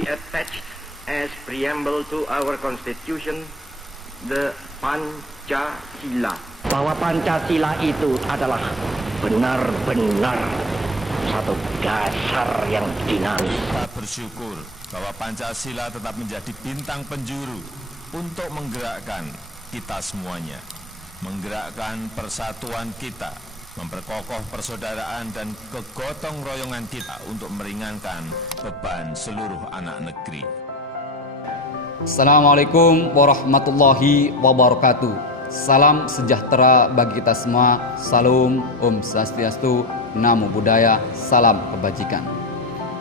be attached as preamble to our Constitution, the Pancasila. Bahwa Pancasila itu adalah benar-benar satu dasar yang dinamis. Kita bersyukur bahwa Pancasila tetap menjadi bintang penjuru untuk menggerakkan kita semuanya, menggerakkan persatuan kita, memperkokoh persaudaraan dan kegotong royongan kita untuk meringankan beban seluruh anak negeri. Assalamualaikum warahmatullahi wabarakatuh. Salam sejahtera bagi kita semua. Salam Om Swastiastu, Namo Buddhaya, salam kebajikan.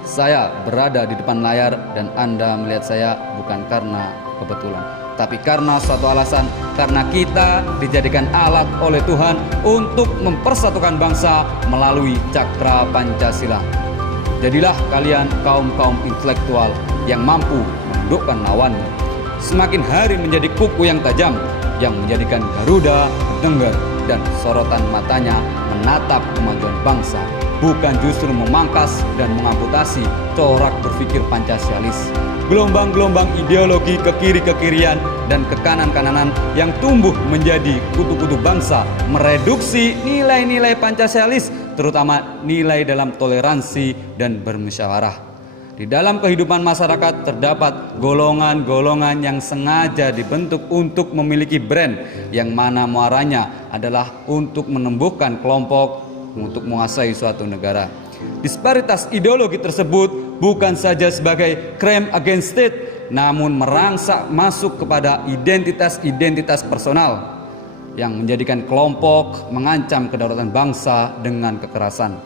Saya berada di depan layar dan Anda melihat saya bukan karena kebetulan, tapi karena suatu alasan, karena kita dijadikan alat oleh Tuhan untuk mempersatukan bangsa melalui cakra Pancasila. Jadilah kalian kaum-kaum intelektual yang mampu menundukkan lawanmu. Semakin hari menjadi kuku yang tajam yang menjadikan Garuda bertengger dan sorotan matanya menatap kemajuan bangsa, bukan justru memangkas dan mengamputasi corak berpikir Pancasialis. Gelombang-gelombang ideologi kekiri-kekirian dan kekanan-kananan yang tumbuh menjadi kutu-kutu bangsa mereduksi nilai-nilai Pancasialis, terutama nilai dalam toleransi dan bermusyawarah. Di dalam kehidupan masyarakat terdapat golongan-golongan yang sengaja dibentuk untuk memiliki brand yang mana muaranya adalah untuk menumbuhkan kelompok untuk menguasai suatu negara. Disparitas ideologi tersebut bukan saja sebagai crime against state, namun merangsak masuk kepada identitas-identitas personal yang menjadikan kelompok mengancam kedaulatan bangsa dengan kekerasan.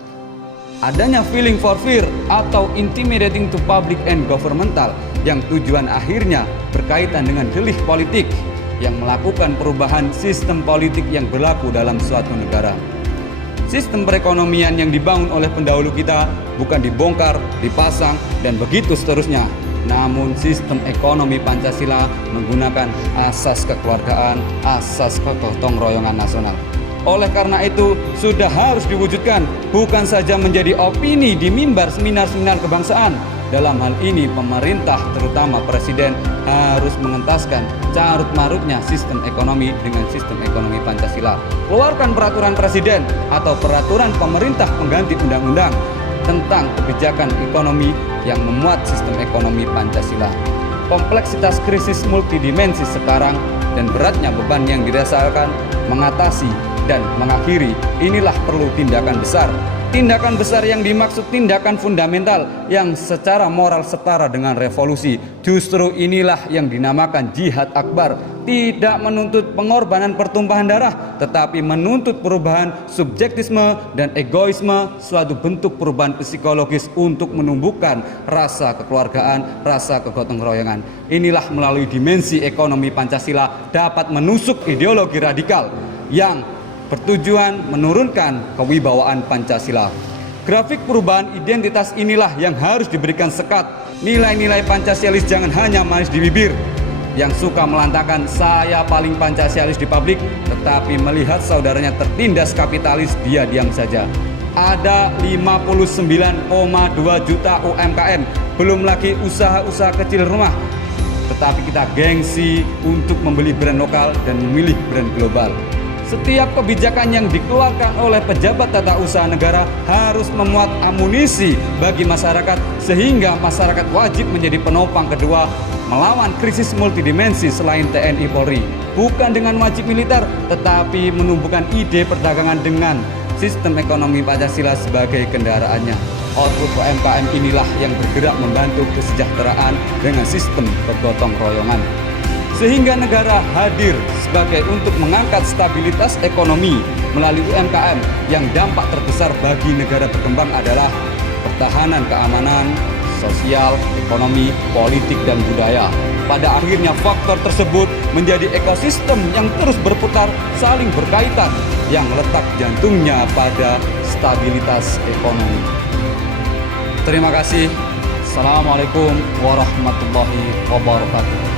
Adanya feeling for fear atau intimidating to public and governmental yang tujuan akhirnya berkaitan dengan delik politik yang melakukan perubahan sistem politik yang berlaku dalam suatu negara. Sistem perekonomian yang dibangun oleh pendahulu kita bukan dibongkar, dipasang, dan begitu seterusnya. Namun sistem ekonomi Pancasila menggunakan asas kekeluargaan, asas kegotong royongan nasional. Oleh karena itu, sudah harus diwujudkan, bukan saja menjadi opini di mimbar seminar-seminar kebangsaan. Dalam hal ini, pemerintah, terutama Presiden, harus mengentaskan carut-marutnya sistem ekonomi dengan sistem ekonomi Pancasila. Keluarkan peraturan Presiden atau peraturan pemerintah pengganti undang-undang tentang kebijakan ekonomi yang memuat sistem ekonomi Pancasila. Kompleksitas krisis multidimensi sekarang dan beratnya beban yang dirasakan mengatasi dan mengakhiri, inilah perlu tindakan besar. Tindakan besar yang dimaksud tindakan fundamental yang secara moral setara dengan revolusi. Justru inilah yang dinamakan jihad akbar. Tidak menuntut pengorbanan pertumpahan darah, tetapi menuntut perubahan subjektisme dan egoisme, suatu bentuk perubahan psikologis untuk menumbuhkan rasa kekeluargaan, rasa kegotong royongan. Inilah melalui dimensi ekonomi Pancasila dapat menusuk ideologi radikal yang bertujuan menurunkan kewibawaan Pancasila. Grafik perubahan identitas inilah yang harus diberikan sekat. Nilai-nilai Pancasialis jangan hanya manis di bibir, yang suka melantangkan saya paling Pancasialis di publik, tetapi melihat saudaranya tertindas kapitalis, dia diam saja. Ada 59,2 juta UMKM, belum lagi usaha-usaha kecil rumah. Tetapi kita gengsi untuk membeli brand lokal dan memilih brand global. Setiap kebijakan yang dikeluarkan oleh pejabat tata usaha negara harus memuat amunisi bagi masyarakat, sehingga masyarakat wajib menjadi penopang kedua melawan krisis multidimensi selain TNI Polri. Bukan dengan wajib militer, tetapi menumbuhkan ide perdagangan dengan sistem ekonomi Pancasila sebagai kendaraannya. Output UMKM inilah yang bergerak membantu kesejahteraan dengan sistem bergotong royongan, sehingga negara hadir sebagai untuk mengangkat stabilitas ekonomi melalui UMKM yang dampak terbesar bagi negara berkembang adalah pertahanan keamanan, sosial, ekonomi, politik, dan budaya. Pada akhirnya faktor tersebut menjadi ekosistem yang terus berputar, saling berkaitan, yang letak jantungnya pada stabilitas ekonomi. Terima kasih. Assalamualaikum warahmatullahi wabarakatuh.